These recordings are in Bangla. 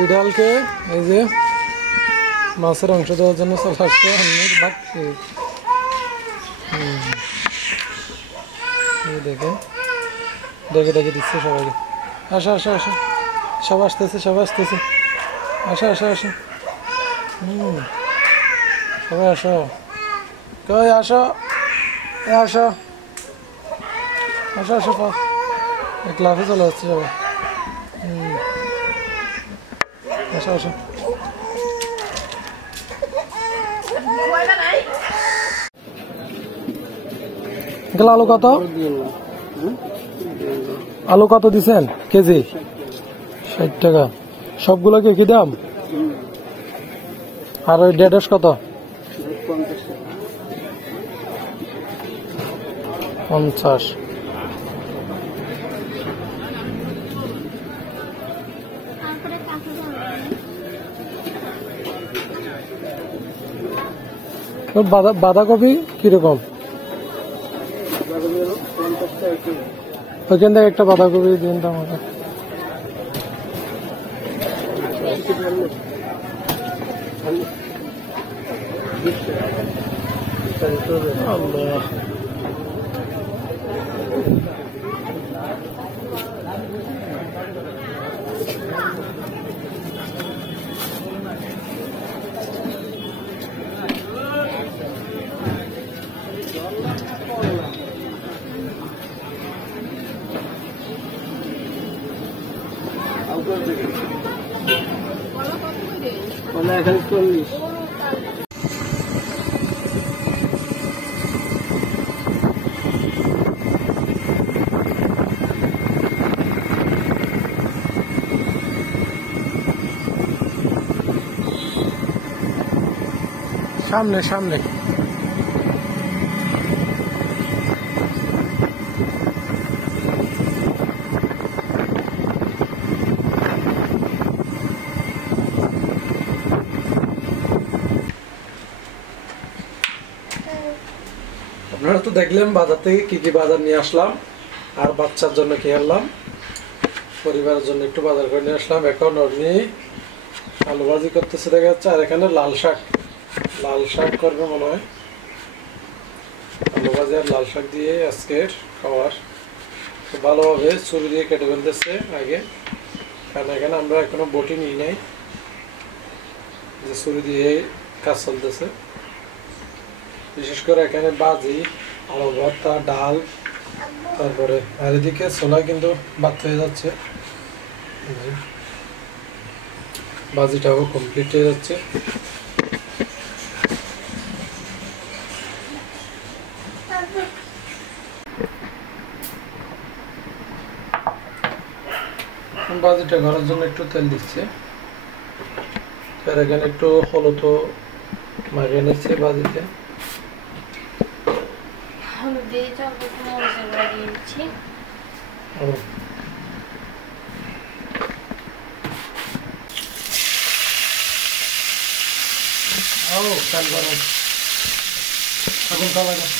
বিড়ালকে এই যে মাছের অংশ দেওয়ার জন্য চলে আসছে ভাগছে। দেখেন ডেকে ডেকে দিচ্ছে সবাইকে, আসো আসো আসো, সব আসতেছে সব আসতেছে, আসো আসো আসো, সবাই আসো, কই আসো, আসো আসো আসো, ক্লাসে চলে যাচ্ছে সবাই, আসো আসো। আলু কত, আলু কত দিছেন কেজি? 60 টাকা। সবগুলোকে কি দাম? আর ওই ঢেঁড়স কত? 50। বাঁধাকপি কিরকম? ওইখান থেকে একটা বাঁধাকপি দিন তো আমাকে। আল্লাহ, সামনে সামনে। আপনারা তো দেখলেন বাজার থেকে কি কি বাজার নিয়ে আসলাম, আর বাচ্চার জন্য কি আনলাম, পরিবারের জন্য একটু বাজার করে নিয়ে আসলাম। এখন অর্নি আলু ভাজি করতেছে দেখা যাচ্ছে, আর এখানে লাল শাক করবে মনে হয়। আলু ভাজি আর লাল শাক দিয়ে আজকের খাওয়ার ভালোভাবে ছুরি দিয়ে কেটে ফেলতেছে আগে, কারণ এখানে আমরা এখনো বটি নিই নাই, যে ছুরি দিয়ে কাজ চলতেছে। বিশেষ করে এখানে ভাজি, আলু ভর্তা, ডাল, তারপরে আর এদিকে ছোলা কিন্তু বাদ হয়ে যাচ্ছে, ভাজিটাও কমপ্লিট হয়ে যাচ্ছে। ভাজিটা করার জন্য একটু তেল দিচ্ছে, আর এখানে একটু হলুদ মাখিয়ে নিচ্ছে ভাজিতে। হলুদ দিয়ে মরিচের গুঁড়া দিয়ে দিচ্ছি। তেল গরম, এখন খাওয়া যায়।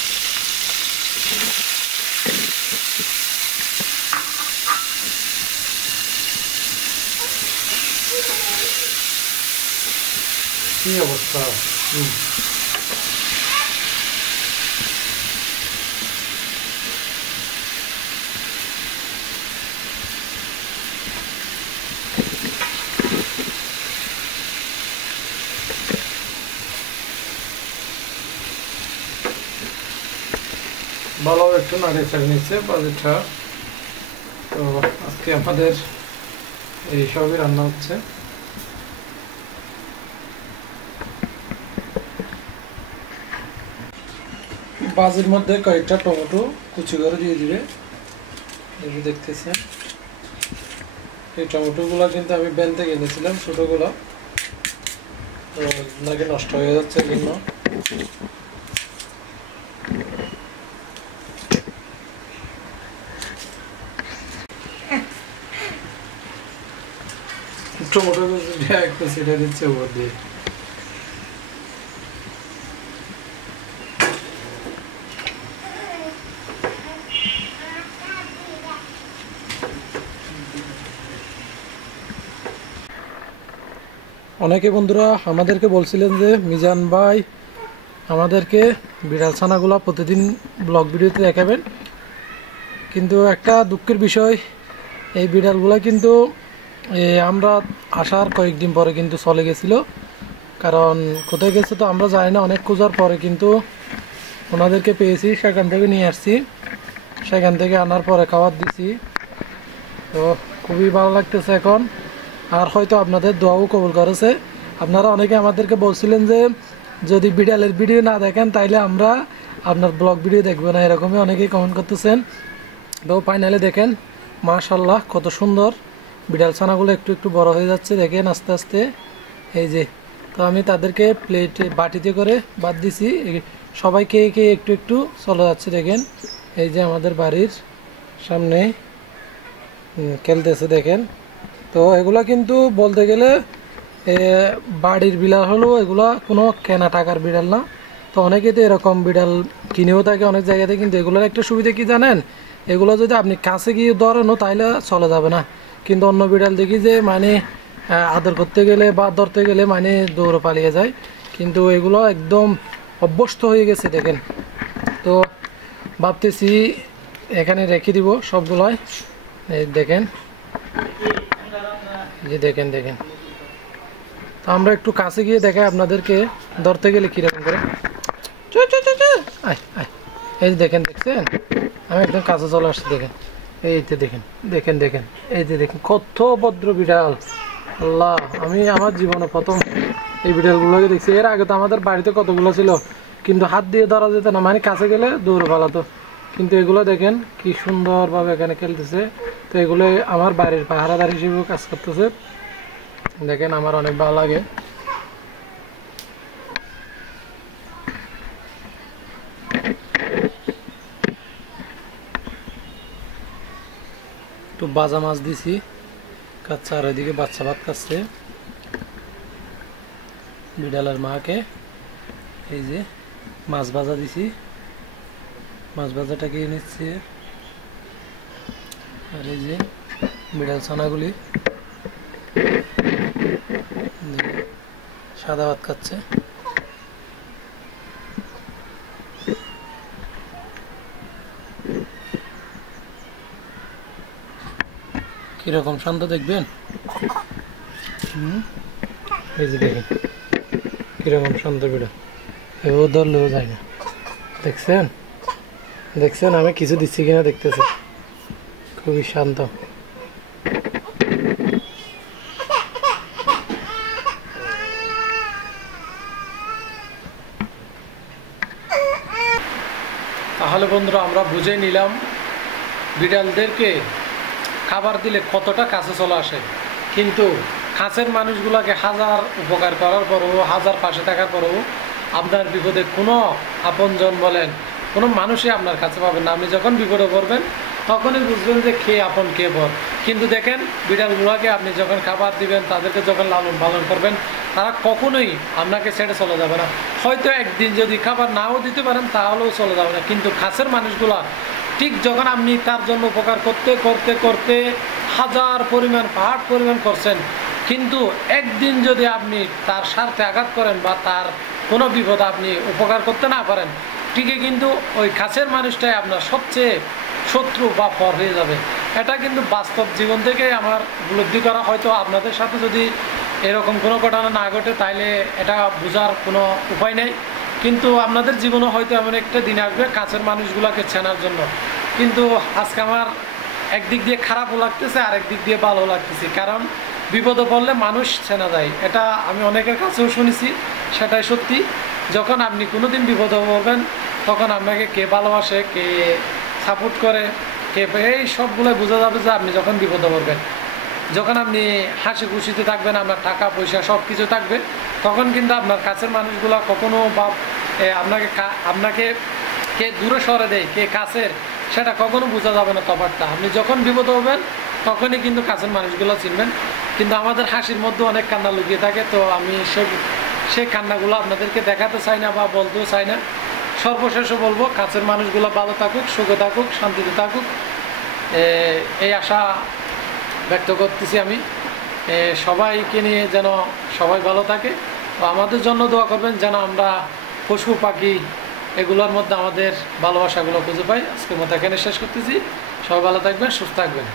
কি অবস্থা? ভালোভাবে একটু নাড়িয়ে ছেড়ে নিচ্ছে বাজিটা। তো আজকে আমাদের এই সবই রান্না হচ্ছে। বাজির মধ্যে কয়েকটা টমেটো কুচি করে দিয়ে দিবে, এই দেখতেছেন। এই টমেটো গুলা কিন্তু আমি ব্যান থেকে এনেছিলাম, ছোটগুলো, তো নাকি নষ্ট হয়ে যাচ্ছে জন্য। টমেটো একটু ছিটে দিচ্ছে উপর দিয়ে। অনেকে বন্ধুরা আমাদেরকে বলছিলেন যে মিজান ভাই আমাদেরকে বিড়াল ছানাগুলো প্রতিদিন ব্লগ ভিডিওতে দেখাবেন, কিন্তু একটা দুঃখের বিষয় এই বিড়ালগুলো কিন্তু আমরা আসার কয়েকদিন পরে কিন্তু চলে গেছিলো। কারণ কোথায় গেছে তো আমরা জানি না, অনেক খোঁজার পরে কিন্তু ওনাদেরকে পেয়েছি, সেখান থেকে নিয়ে আসছি, সেখান থেকে আনার পরে খাবার দিছি। তো খুবই ভালো লাগতেছে এখন, আর হয়তো আপনাদের দোয়াও কবুল করেছে। আপনারা অনেকে আমাদেরকে বলছিলেন যে যদি বিড়ালের ভিডিও না দেখেন তাইলে আমরা আপনার ব্লগ ভিডিও দেখবো না, এরকমই অনেকেই কমেন্ট করতেছেন। তো ফাইনালি দেখেন মাশাআল্লাহ কত সুন্দর বিড়াল ছানাগুলো একটু একটু বড় হয়ে যাচ্ছে, দেখেন আস্তে আস্তে। এই যে তো আমি তাদেরকে প্লেটে বাটিতে করে বাদ দিছি, সবাইকে কে একটু একটু চলে যাচ্ছে দেখেন। এই যে আমাদের বাড়ির সামনে খেলতেছে দেখেন। তো এগুলা কিন্তু বলতে গেলে বাড়ির বিড়াল হলেও এগুলা কোনো কেনা টাকার বিড়াল না। তো অনেকে তো এরকম বিড়াল কিনেও থাকে অনেক জায়গাতে, কিন্তু এগুলোর একটা সুবিধা কি জানেন, এগুলো যদি আপনি কাছে গিয়ে ধরেনও তাইলে চলে যাবে না। কিন্তু অন্য বিড়াল দেখি যে মানে আদর করতে গেলে বা ধরতে গেলে মানে দৌড়ে পালিয়ে যায়, কিন্তু এগুলো একদম অভ্যস্ত হয়ে গেছে দেখেন। তো ভাবতেছি এখানে রেখে দিব সবগুলোই, এই দেখেন, যে দেখেন দেখেন। তো আমরা একটু কাছে গিয়ে দেখাই আপনাদেরকে ধরতে গেলে কিরকম করে। এই দেখেন, দেখছেন আমি একদম কাছে চলে আসছি দেখেন। এইতে দেখেন দেখেন দেখেন, এই যে দেখেন কত ভদ্র বিড়াল। আল্লাহ, আমি আমার জীবনে প্রথম এই বিড়ালগুলোকে দেখছি। এর আগে তো আমাদের বাড়িতে কতগুলো ছিল, কিন্তু হাত দিয়ে ধরা যেত না, মানে কাছে গেলে দৌড়ে পালাতো। কিন্তু এগুলো দেখেন কি সুন্দরভাবে এখানে খেলতেছে। তো এগুলো আমার বাড়ির পাহারাদার হিসেবেও কাজ করতেছে দেখেন, আমার অনেক ভালো লাগে। একটু বাজা মাছ দিছি কাচ্চা, আর এদিকে বাচ্চা ভাত খাচ্ছে বিড়ালের মাকে। এই যে মাছ ভাজা দিছি, মাছ ভাজাটা খেয়ে নিচ্ছে। আর এই যে বিড়াল ছানাগুলি সাদা ভাত খাচ্ছে। কিরকম শান্ত দেখবেন, এই যে দেখেন কিরকম শান্ত বিড়াল, ও ধরলেও যায় না। দেখছেন দেখছেন আমি কিছু দিচ্ছি কিনা দেখতেছে, খুবই শান্ত। তাহলে বন্ধুরা আমরা বুঝে নিলাম বিড়ালদেরকে খাবার দিলে কতটা কাছে চলে আসে, কিন্তু কাছের মানুষগুলোকে হাজার উপকার করার পরেও, হাজার পাশে থাকার পরেও আপনার বিপদে কোনো আপনজন বলেন কোনো মানুষই আপনার কাছে পাবেন না। আপনি যখন বিপদে পড়বেন তখনই বুঝবেন যে কে আপন কে পর। কিন্তু দেখেন বিড়ালগুলোকে আপনি যখন খাবার দিবেন, তাদেরকে যখন লালন পালন করবেন, তারা কখনোই আপনাকে ছেড়ে চলে যাবে না। হয়তো একদিন যদি খাবার নাও দিতে পারেন তাহলেও চলে যাবে না, কিন্তু কাছের মানুষগুলা ঠিক যখন আপনি তার জন্য উপকার করতে করতে করতে হাজার পরিমাণ পাহাড় পরিমাণ করছেন, কিন্তু একদিন যদি আপনি তার স্বার্থে আঘাত করেন বা তার কোনো বিপদ আপনি উপকার করতে না পারেন, ঠিকই কিন্তু ওই কাছের মানুষটাই আপনার সবচেয়ে শত্রু বা পর হয়ে যাবে। এটা কিন্তু বাস্তব জীবন থেকে আমার উপলব্ধি করা। হয়তো আপনাদের সাথে যদি এরকম কোনো ঘটনা না ঘটে তাইলে এটা বোঝার কোনো উপায় নেই, কিন্তু আপনাদের জীবনে হয়তো এমন একটা দিন আসবে কাছের মানুষগুলোকে চেনার জন্য। কিন্তু আজকে আমার একদিক দিয়ে খারাপও লাগতেছে, আর একদিক দিয়ে ভালো লাগতেছে, কারণ বিপদে পড়লে মানুষ চেনা যায়। এটা আমি অনেকের কাছেও শুনেছি, সেটাই সত্যি। যখন আপনি কোনোদিন বিপদে পড়বেন তখন আপনাকে কে ভালোবাসে, কে সাপোর্ট করে, কে এই সবগুলো বোঝা যাবে যে আপনি যখন বিপদে পড়বেন। যখন আপনি হাসি খুশিতে থাকবেন, আপনার টাকা পয়সা সব কিছু থাকবে, তখন কিন্তু আপনার কাছের মানুষগুলো কখনো বা আপনাকে কে দূরে সরে দেয় কে কাছের, সেটা কখনো বোঝা যাবে না তফাৎটা। আপনি যখন বিপদে হবেন তখনই কিন্তু কাছের মানুষগুলো চিনবেন। কিন্তু আমাদের হাসির মধ্যে অনেক কান্না লুকিয়ে থাকে, তো আমি সেই কান্নাগুলো আপনাদেরকে দেখাতে চাই না বা বলতেও চাই না। সর্বশেষে বলবো কাছের মানুষগুলো ভালো থাকুক, সুখে থাকুক, শান্তিতে থাকুক, এই আশা ব্যক্ত করতেছি আমি। সবাইকে নিয়ে যেন সবাই ভালো থাকে। তো আমাদের জন্য দোয়া করবেন যেন আমরা পশু পাখি এগুলোর মধ্যে আমাদের ভালোবাসাগুলো খুঁজে পাই। আজকের মতো এখানে শেষ করতেছি। সবাই ভালো থাকবেন, সুস্থ থাকবেন।